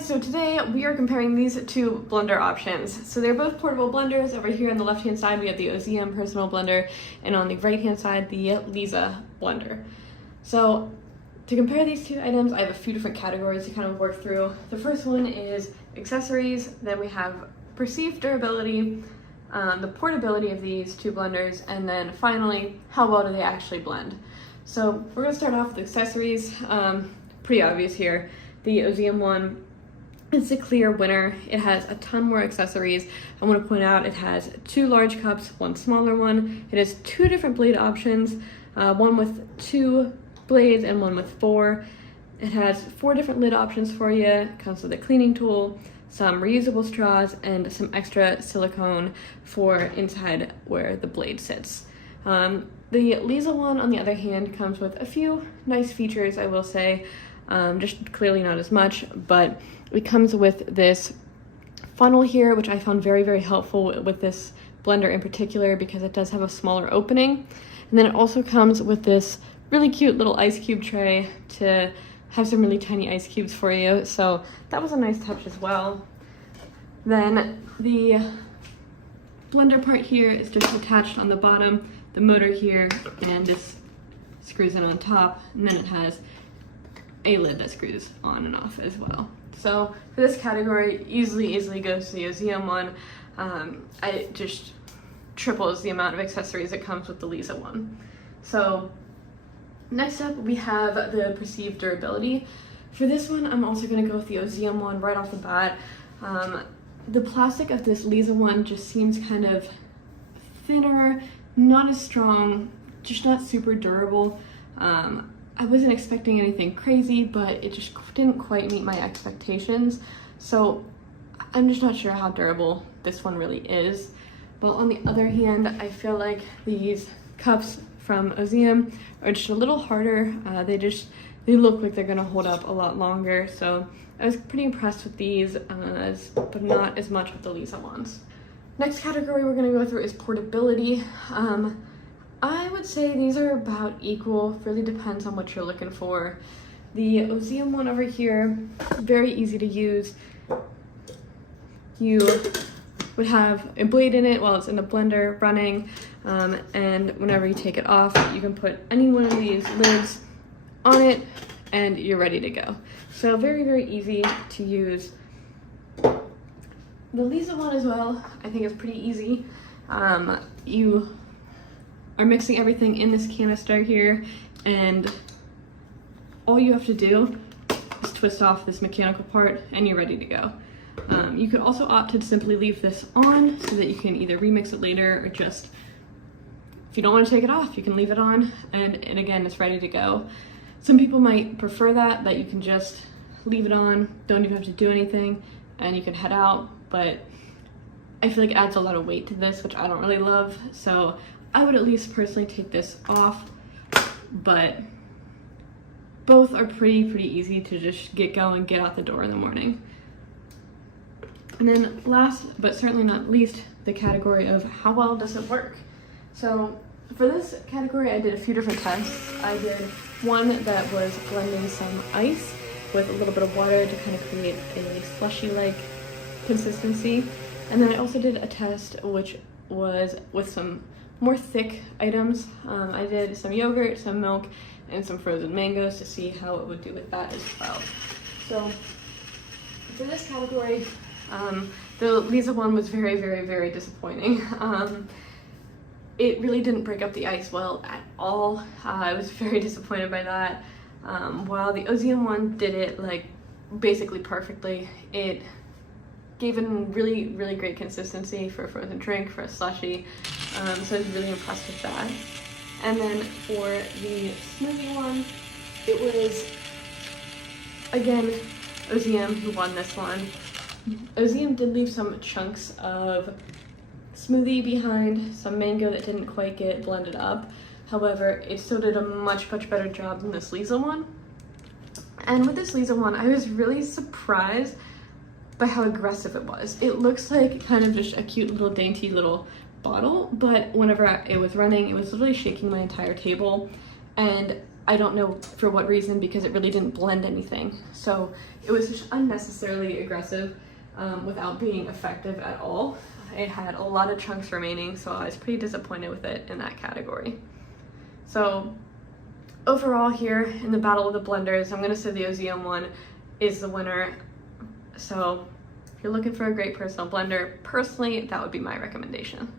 So today we are comparing these two blender options. So they're both portable blenders. Over here on the left hand side we have the OSEYM personal blender, and on the right hand side the LEZAA blender. So to compare these two items, I have a few different categories to kind of work through. The first one is accessories, then we have perceived durability, the portability of these two blenders, and then finally, how well do they actually blend. So we're going to start off with accessories. Pretty obvious here. The OSEYM one, it's a clear winner. It has a ton more accessories. I want to point out it has 2 large cups, 1 smaller one. It has 2 different blade options, one with 2 blades and one with 4. It has 4 different lid options for you. It comes with a cleaning tool, some reusable straws, and some extra silicone for inside where the blade sits. The LEZAA one, on the other hand, comes with a few nice features, I will say. Just clearly not as much, but it comes with this funnel here, which I found very, very helpful with this blender in particular because it does have a smaller opening. And then it also comes with this really cute little ice cube tray to have some really tiny ice cubes for you. So that was a nice touch as well. Then the blender part here is just attached on the bottom, the motor here, and this screws in on top, and then it has a lid that screws on and off as well. So for this category, easily goes to the OSEYM one. It just triples the amount of accessories that comes with the LEZAA one. So next up we have the perceived durability. For this one, I'm also going to go with the OSEYM one right off the bat. The plastic of this LEZAA one just seems kind of thinner, not as strong, just not super durable. I wasn't expecting anything crazy, but it just didn't quite meet my expectations. So I'm just not sure how durable this one really is. But on the other hand, I feel like these cups from OSEYM are just a little harder. They look like they're gonna hold up a lot longer. So I was pretty impressed with these, but not as much with the LEZAA ones. Next category we're gonna go through is portability. I would say these are about equal, really depends on what you're looking for. The OSEYM one over here, very easy to use. You would have a blade in it while it's in the blender running, and whenever you take it off, you can put any one of these lids on it and you're ready to go. So very easy to use. The LEZAA one as well, I think is pretty easy. You are mixing everything in this canister here, and all you have to do is twist off this mechanical part and you're ready to go. You could also opt to simply leave this on so that you can either remix it later, or just, if you don't want to take it off, you can leave it on and again, it's ready to go. Some people might prefer that you can just leave it on, don't even have to do anything, and you can head out, but I feel like it adds a lot of weight to this, which I don't really love. So I would at least personally take this off, but both are pretty easy to just get going, get out the door in the morning. And then last, but certainly not least, the category of how well does it work? So for this category, I did a few different tests. I did one that was blending some ice with a little bit of water to kind of create a slushy-like consistency. And then I also did a test which was with some more thick items. I did some yogurt, some milk, and some frozen mangoes to see how it would do with that as well. So for this category, the LEZAA one was very disappointing. It really didn't break up the ice well at all. I was very disappointed by that. While the OSEYM one did it like basically perfectly. It gave it really great consistency for a frozen drink, for a slushie. So I was really impressed with that. And then for the smoothie one, it was, again, OSEYM who won this one. OSEYM did leave some chunks of smoothie behind, some mango that didn't quite get blended up. However, it still did a much better job than this LEZAA one. And with this LEZAA one, I was really surprised by how aggressive it was. It looks like kind of just a cute little dainty little bottle, but whenever it was running, it was literally shaking my entire table. And I don't know for what reason, because it really didn't blend anything. So it was just unnecessarily aggressive without being effective at all. It had a lot of chunks remaining, so I was pretty disappointed with it in that category. So overall here in the battle of the blenders, I'm gonna say the OSEYM one is the winner. So if you're looking for a great personal blender, personally, that would be my recommendation.